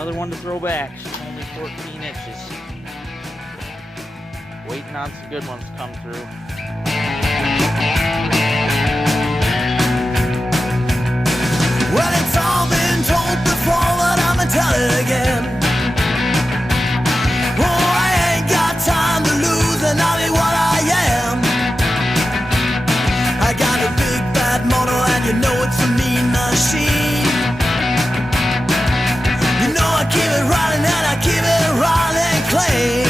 Another one to throw back. She's only 14 inches. Waiting on some good ones to come through. Well, it's all been told before, but I'ma tell it again. Oh, I ain't got time to lose, and I'll be what I am. I got a big bad motor, and you know it's a mean machine. You know I keep it running, and I keep it running clean.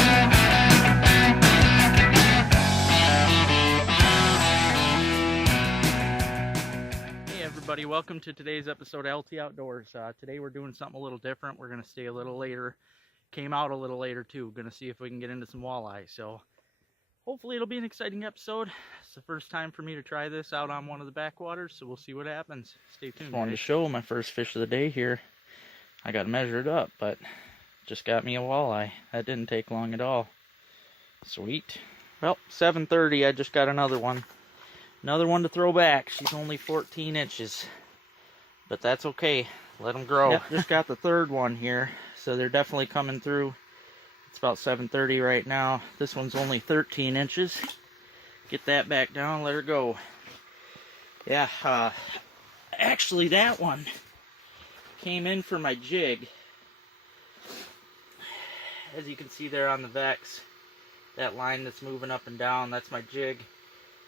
Everybody, welcome to today's episode of LT Outdoors. Today we're doing something a little different. We're going to stay a little later. Came out a little later too. Going to see if we can get into some walleye. So hopefully it'll be an exciting episode. It's the first time for me to try this out on one of the backwaters, so we'll see what happens. Stay tuned. Just wanted to show my first fish of the day here. I got to measure it up, but just got me a walleye. That didn't take long at all. Sweet. Well, 7:30. I just got another one. Another one to throw back. She's only 14 inches. But that's okay. Let them grow. Yep, just got the third one here. So they're definitely coming through. It's about 7:30 right now. This one's only 13 inches. Get that back down. Let her go. Yeah, actually that one came in for my jig. As you can see there on the Vex, that line that's moving up and down, that's my jig.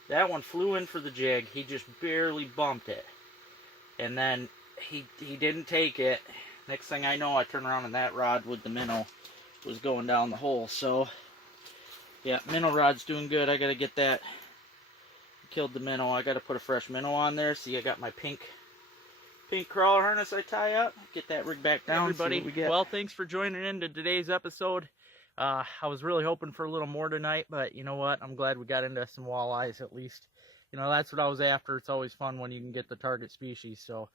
That one flew in for the jig. He just barely bumped it. And then he didn't take it. Next thing I know, I turn around and that rod with the minnow was going down the hole. So, yeah, minnow rod's doing good. I got to get that. Killed the minnow. I got to put a fresh minnow on there. See, I got my pink crawler harness I tie up. Get that rig back down. Everybody, well, thanks for joining into today's episode. I was really hoping for a little more tonight, but you know what? I'm glad we got into some walleyes at least. You know, that's what I was after. It's always fun when you can get the target species. So,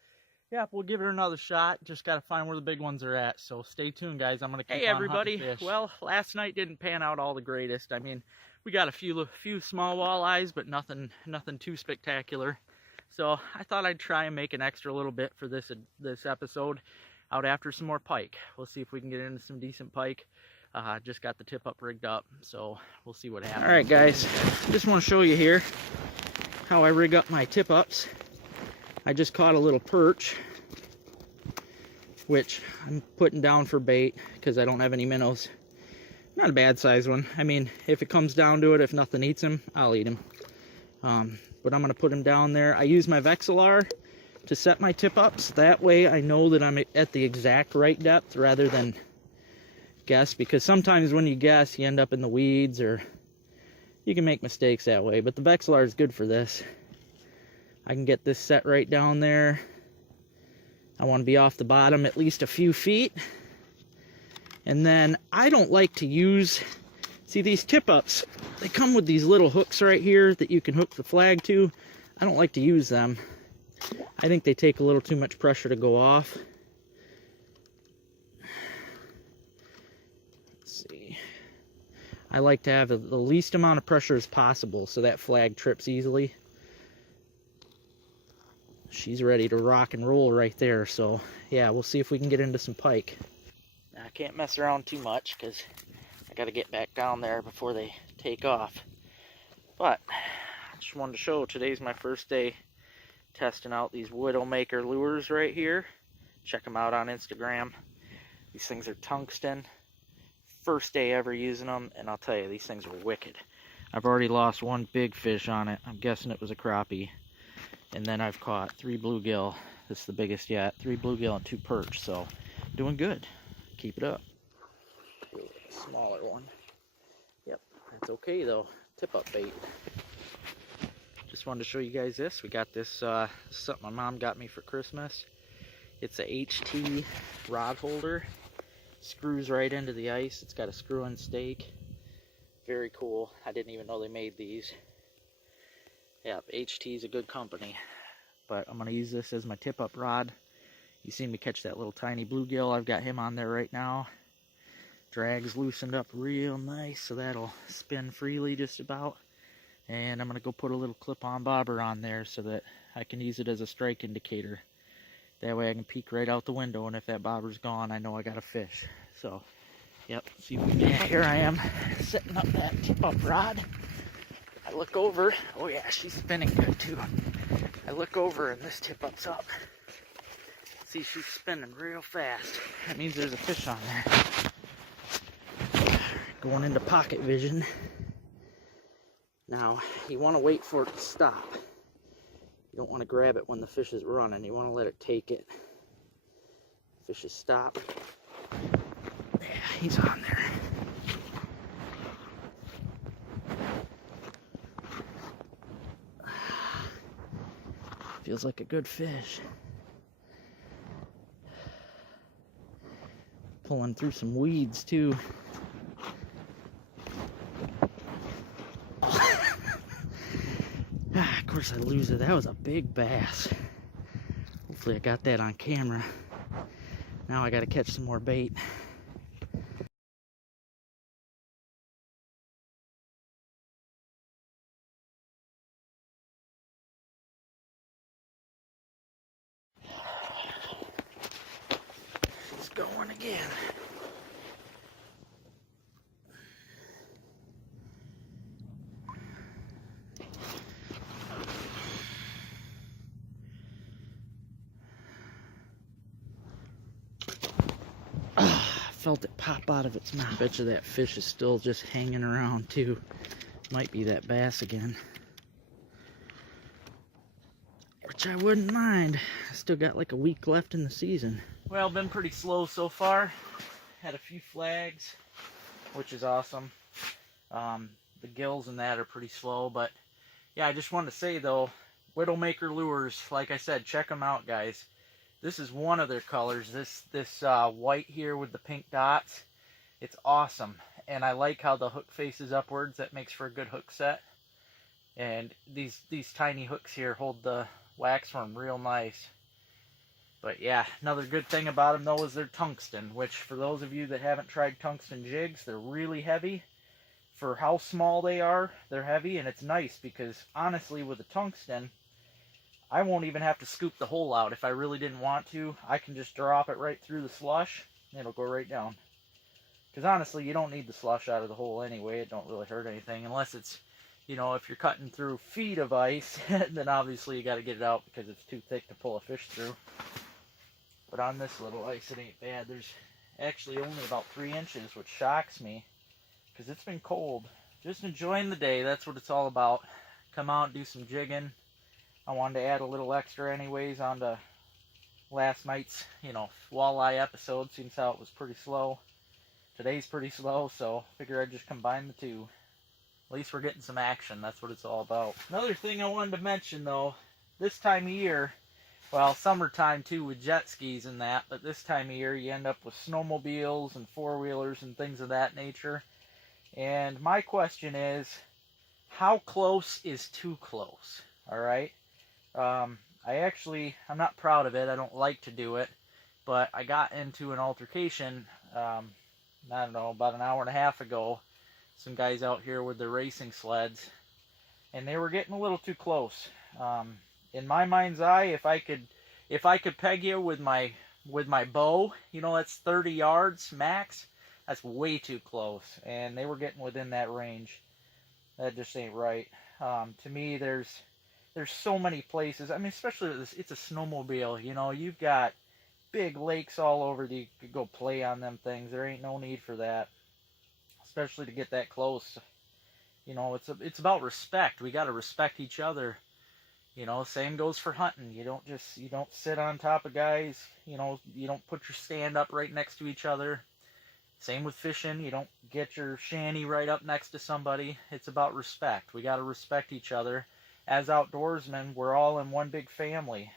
yeah, we'll give it another shot. Just got to find where the big ones are at. So stay tuned, guys. I'm going to keep on hunting fish. Well, last night didn't pan out all the greatest. I mean, we got a few small walleyes, but nothing too spectacular. So I thought I'd try and make an extra little bit for this episode out after some more pike. We'll see if we can get into some decent pike. Just got the tip up rigged up, so we'll see what happens. All right, guys, just want to show you here how I rig up my tip ups. I just caught a little perch, which I'm putting down for bait because I don't have any minnows. Not a bad size one. I mean, if it comes down to it, if nothing eats him, I'll eat him. But I'm going to put him down there. I use my Vexilar to set my tip ups. That way I know that I'm at the exact right depth rather than guess, because sometimes when you guess you end up in the weeds or you can make mistakes that way, but the Vexilar is good for this. I can get this set right down there. I want to be off the bottom at least a few feet, and then I don't like to use, see these tip ups, they come with these little hooks right here that you can hook the flag to. I don't like to use them. I think they take a little too much pressure to go off. I like to have the least amount of pressure as possible so that flag trips easily. She's ready to rock and roll right there, so yeah, we'll see if we can get into some pike. Now, I can't mess around too much because I got to get back down there before they take off. But I just wanted to show, today's my first day testing out these Widow Maker lures right here. Check them out on Instagram. These things are tungsten. First day ever using them, and I'll tell you, these things are wicked. I've already lost one big fish on it. I'm guessing it was a crappie. And then I've caught 3 bluegill. This is the biggest yet. 3 bluegill and 2 perch, so doing good. Keep it up. Smaller one. Yep, that's okay though. Tip up bait. Just wanted to show you guys this. We got this, something my mom got me for Christmas. It's a HT rod holder. Screws right into the ice. It's got a screw-in stake. Very cool. I didn't even know they made these. Yeah, HT is a good company. But I'm going to use this as my tip-up rod. You see me catch that little tiny bluegill. I've got him on there right now. Drag's loosened up real nice, so that'll spin freely just about. And I'm going to go put a little clip-on bobber on there so that I can use it as a strike indicator. That way I can peek right out the window, and if that bobber's gone, I know I got a fish. So, yep, see if we can. Yeah, here I am, setting up that tip-up rod. I look over, oh yeah, she's spinning good too. I look over and this tip-up's up. See, she's spinning real fast. That means there's a fish on there. Going into pocket vision. Now, you want to wait for it to stop. You don't want to grab it when the fish is running. You want to let it take it. Fish is stopped. Yeah, he's on there. Feels like a good fish. Pulling through some weeds too. Of course I lose it. That was a big bass. Hopefully I got that on camera. Now I gotta catch some more bait. It's going again. Felt it pop out of its mouth. Bet you that fish is still just hanging around too. Might be that bass again. Which I wouldn't mind. I still got like a week left in the season. Well, been pretty slow so far. Had a few flags, which is awesome. The gills and that are pretty slow, but yeah, I just wanted to say though, Widow Maker lures, like I said, check them out, guys. This is one of their colors. This white here with the pink dots. It's awesome. And I like how the hook faces upwards. That makes for a good hook set. And these tiny hooks here hold the wax worm real nice. But yeah, another good thing about them though is they're tungsten, which for those of you that haven't tried tungsten jigs, they're really heavy. For how small they are, they're heavy, and it's nice because honestly with the tungsten, I won't even have to scoop the hole out. If I really didn't want to, I can just drop it right through the slush, and it'll go right down. Because honestly, you don't need the slush out of the hole anyway. It don't really hurt anything, unless it's, you know, if you're cutting through feet of ice, then obviously you got to get it out because it's too thick to pull a fish through. But on this little ice, it ain't bad. There's actually only about 3 inches, which shocks me, because it's been cold. Just enjoying the day, that's what it's all about. Come out, do some jigging. I wanted to add a little extra anyways onto last night's, walleye episode, since how it was pretty slow. Today's pretty slow, so figure I'd just combine the two. At least we're getting some action, that's what it's all about. Another thing I wanted to mention though, this time of year, well, summertime too with jet skis and that, but this time of year you end up with snowmobiles and four-wheelers and things of that nature. And my question is, how close is too close? Alright? I'm not proud of it. I don't like to do it, but I got into an altercation, I don't know, about an hour and a half ago. Some guys out here with their racing sleds, and they were getting a little too close. In my mind's eye, if I could peg you with my bow, that's 30 yards max. That's way too close, and they were getting within that range. That just ain't right. To me, there's so many places. I mean, especially it's a snowmobile. You've got big lakes all over that you could go play on them things. There ain't no need for that, especially to get that close. It's about respect. We got to respect each other. Same goes for hunting. You don't sit on top of guys. You don't put your stand up right next to each other. Same with fishing. You don't get your shanty right up next to somebody. It's about respect. We got to respect each other. As outdoorsmen, we're all in one big family.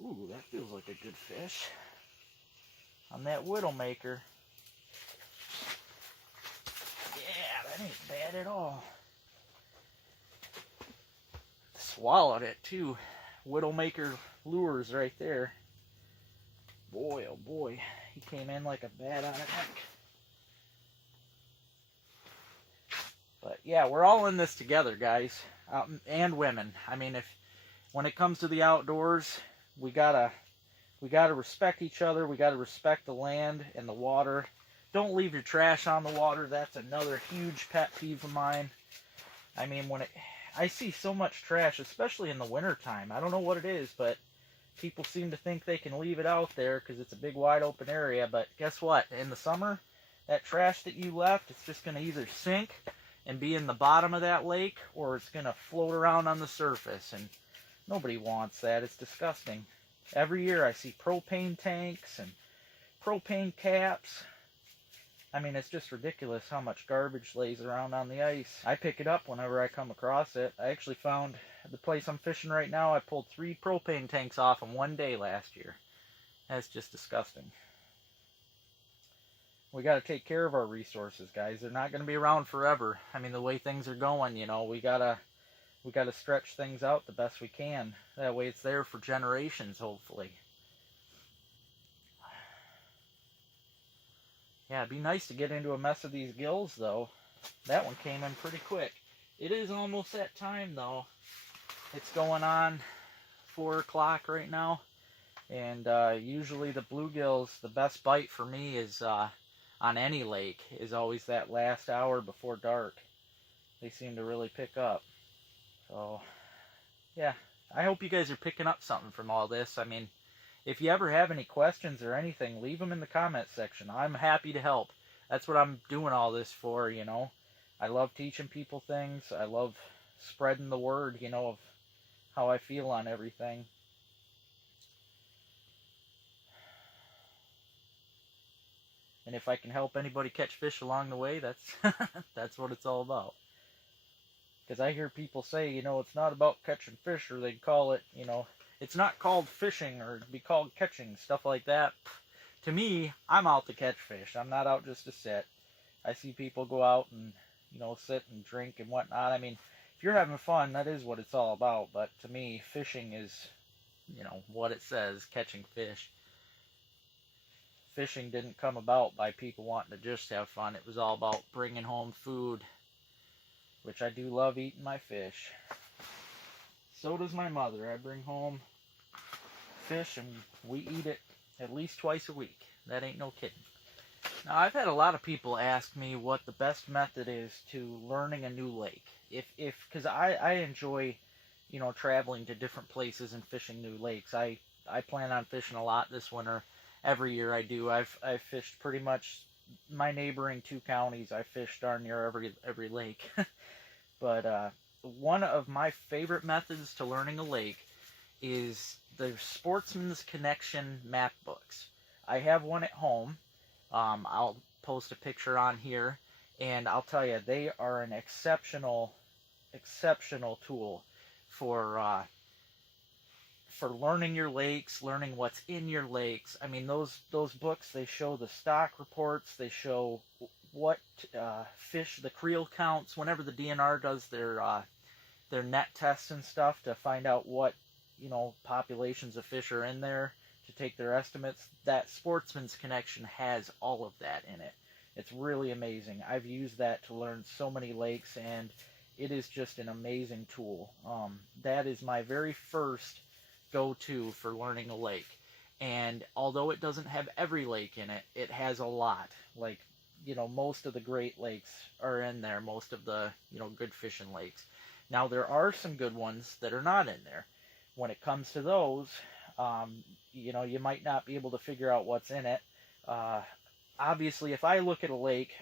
Ooh, that feels like a good fish. On that Widow Maker. Yeah, that ain't bad at all. Swallowed it too. Widow Maker lures right there. Boy, oh boy. He came in like a bat on a neck. But yeah, we're all in this together, guys, and women. I mean, when it comes to the outdoors, we gotta respect each other. We gotta respect the land and the water. Don't leave your trash on the water. That's another huge pet peeve of mine. I mean, I see so much trash, especially in the wintertime. I don't know what it is, but people seem to think they can leave it out there because it's a big wide open area. But guess what? In the summer, that trash that you left, it's just going to either sink and be in the bottom of that lake, or it's going to float around on the surface. And nobody wants that. It's disgusting. Every year I see propane tanks and propane caps. I mean, it's just ridiculous how much garbage lays around on the ice. I pick it up whenever I come across it. I actually found the place I'm fishing right now, I pulled 3 propane tanks off in one day last year. That's just disgusting. We got to take care of our resources, guys. They're not going to be around forever. I mean, the way things are going, you know, we gotta stretch things out the best we can. That way it's there for generations, hopefully. Yeah, it'd be nice to get into a mess of these gills, though. That one came in pretty quick. It is almost that time, though. It's going on 4 o'clock right now. And usually the bluegills, the best bite for me is on any lake, is always that last hour before dark. They seem to really pick up. So, yeah. I hope you guys are picking up something from all this. I mean, if you ever have any questions or anything, leave them in the comment section. I'm happy to help. That's what I'm doing all this for, you know. I love teaching people things. I love spreading the word, you know, of how I feel on everything. And if I can help anybody catch fish along the way, that's that's what it's all about. Because I hear people say, you know, it's not about catching fish, or they call it, you know, it's not called fishing, or it'd be called catching, stuff like that. To me, I'm out to catch fish. I'm not out just to sit. I see people go out and, you know, sit and drink and whatnot. I mean, if you're having fun, that is what it's all about. But to me, fishing is, you know, what it says, catching fish. Fishing didn't come about by people wanting to just have fun. It was all about bringing home food, which I do love eating my fish. So does my mother. I bring home fish and we eat it at least twice a week. That ain't no kidding. Now, I've had a lot of people ask me what the best method is to learning a new lake. Because I enjoy, you know, traveling to different places and fishing new lakes. I plan on fishing a lot this winter. Every year I do. I've fished pretty much my neighboring 2 counties. I fish darn near every lake. But one of my favorite methods to learning a lake is the Sportsman's Connection map books. I have one at home. I'll post a picture on here, and I'll tell you, they are an exceptional tool for learning your lakes, learning what's in your lakes. I mean, those books, they show the stock reports, they show what fish, the creel counts, whenever the DNR does their net tests and stuff to find out what, you know, populations of fish are in there to take their estimates. That Sportsman's Connection has all of that in it. It's really amazing. I've used that to learn so many lakes, and it is just an amazing tool. That is my very first go-to for learning a lake. And although it doesn't have every lake in it, it has a lot. Like, you know, most of the Great Lakes are in there, most of the, you know, good fishing lakes. Now, there are some good ones that are not in there. When it comes to those, you know, you might not be able to figure out what's in it. Obviously, if I look at a lake,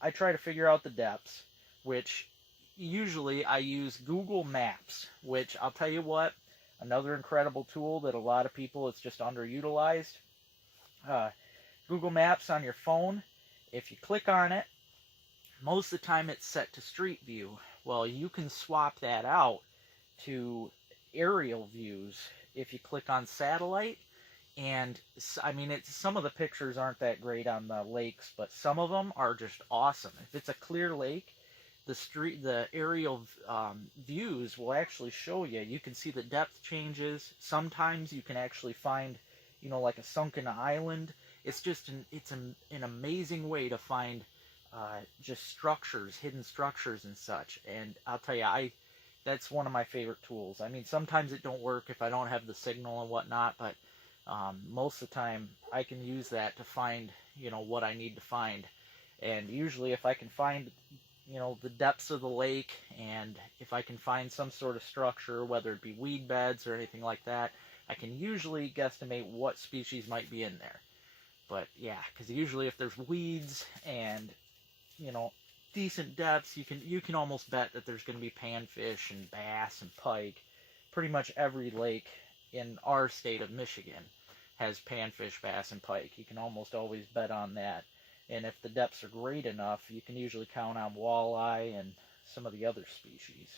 I try to figure out the depths, which usually I use Google Maps, which I'll tell you what, another incredible tool that a lot of people, it's just underutilized. Google Maps on your phone, if you click on it, most of the time it's set to Street View. Well, you can swap that out to aerial views if you click on satellite. And I mean, some of the pictures aren't that great on the lakes, but some of them are just awesome. If it's a clear lake, the aerial views will actually show you. You can see the depth changes. Sometimes you can actually find, you know, like a sunken island. It's just an amazing way to find just structures, hidden structures and such. And I'll tell you, that's one of my favorite tools. I mean, sometimes it don't work if I don't have the signal and whatnot, but most of the time I can use that to find, you know, what I need to find. And usually if I can find, you know, the depths of the lake, and if I can find some sort of structure, whether it be weed beds or anything like that, I can usually guesstimate what species might be in there. But yeah, because usually if there's weeds and, you know, decent depths, you can almost bet that there's going to be panfish and bass and pike. Pretty much every lake in our state of Michigan has panfish, bass, and pike. You can almost always bet on that. And if the depths are great enough, you can usually count on walleye and some of the other species.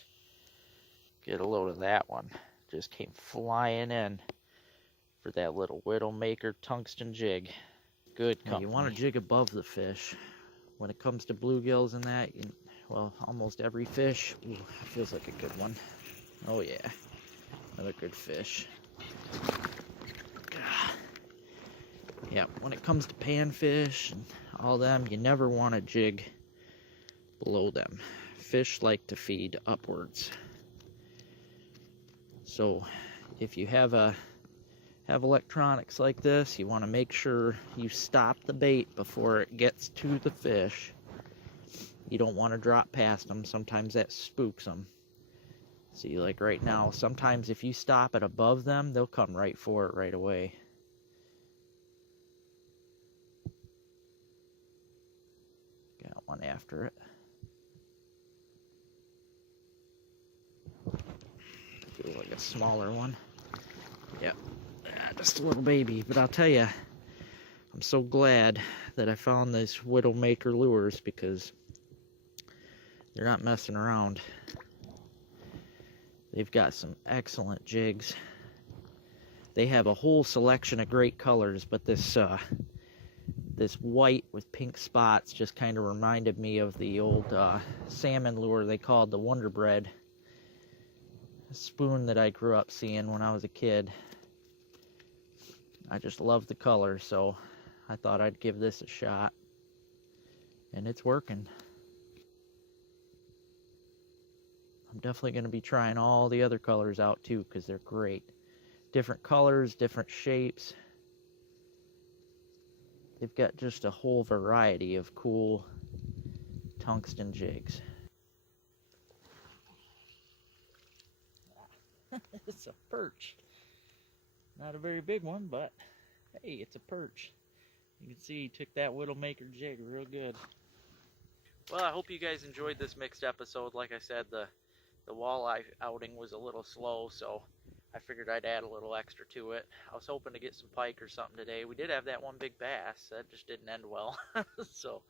Get a load of that one. Just came flying in for that little Widow Maker tungsten jig. Good company. You want to jig above the fish. When it comes to bluegills and that, well, almost every fish, ooh, feels like a good one. Oh yeah, another good fish. Yeah, when it comes to panfish and all them, you never want to jig below them. Fish like to feed upwards. So if you have electronics like this, you want to make sure you stop the bait before it gets to the fish. You don't want to drop past them. Sometimes that spooks them. See, like right now, sometimes if you stop it above them, they'll come right for it right away. Got one after it. Feels like a smaller one. Yep. Just a little baby, but I'll tell you, I'm so glad that I found these Widow Maker lures, because they're not messing around. They've got some excellent jigs. They have a whole selection of great colors, but this white with pink spots just kind of reminded me of the old salmon lure they called the Wonder Bread, a spoon that I grew up seeing when I was a kid. I just love the color, so I thought I'd give this a shot. And it's working. I'm definitely going to be trying all the other colors out too, because they're great. Different colors, different shapes. They've got just a whole variety of cool tungsten jigs. It's a perch. Not a very big one, but hey, it's a perch. You can see he took that Widow Maker jig real good. Well, I hope you guys enjoyed this mixed episode. Like I said, the walleye outing was a little slow, so I figured I'd add a little extra to it. I was hoping to get some pike or something today. We did have that one big bass. That just didn't end well. So,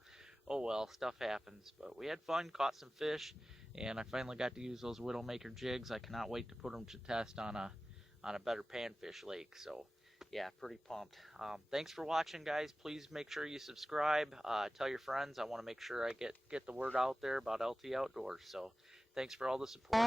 oh well, stuff happens. But we had fun, caught some fish, and I finally got to use those Widow Maker jigs. I cannot wait to put them to test on a better panfish lake. So yeah, pretty pumped. Thanks for watching, guys. Please make sure you subscribe, tell your friends. I want to make sure I get the word out there about LT Outdoors. So thanks for all the support.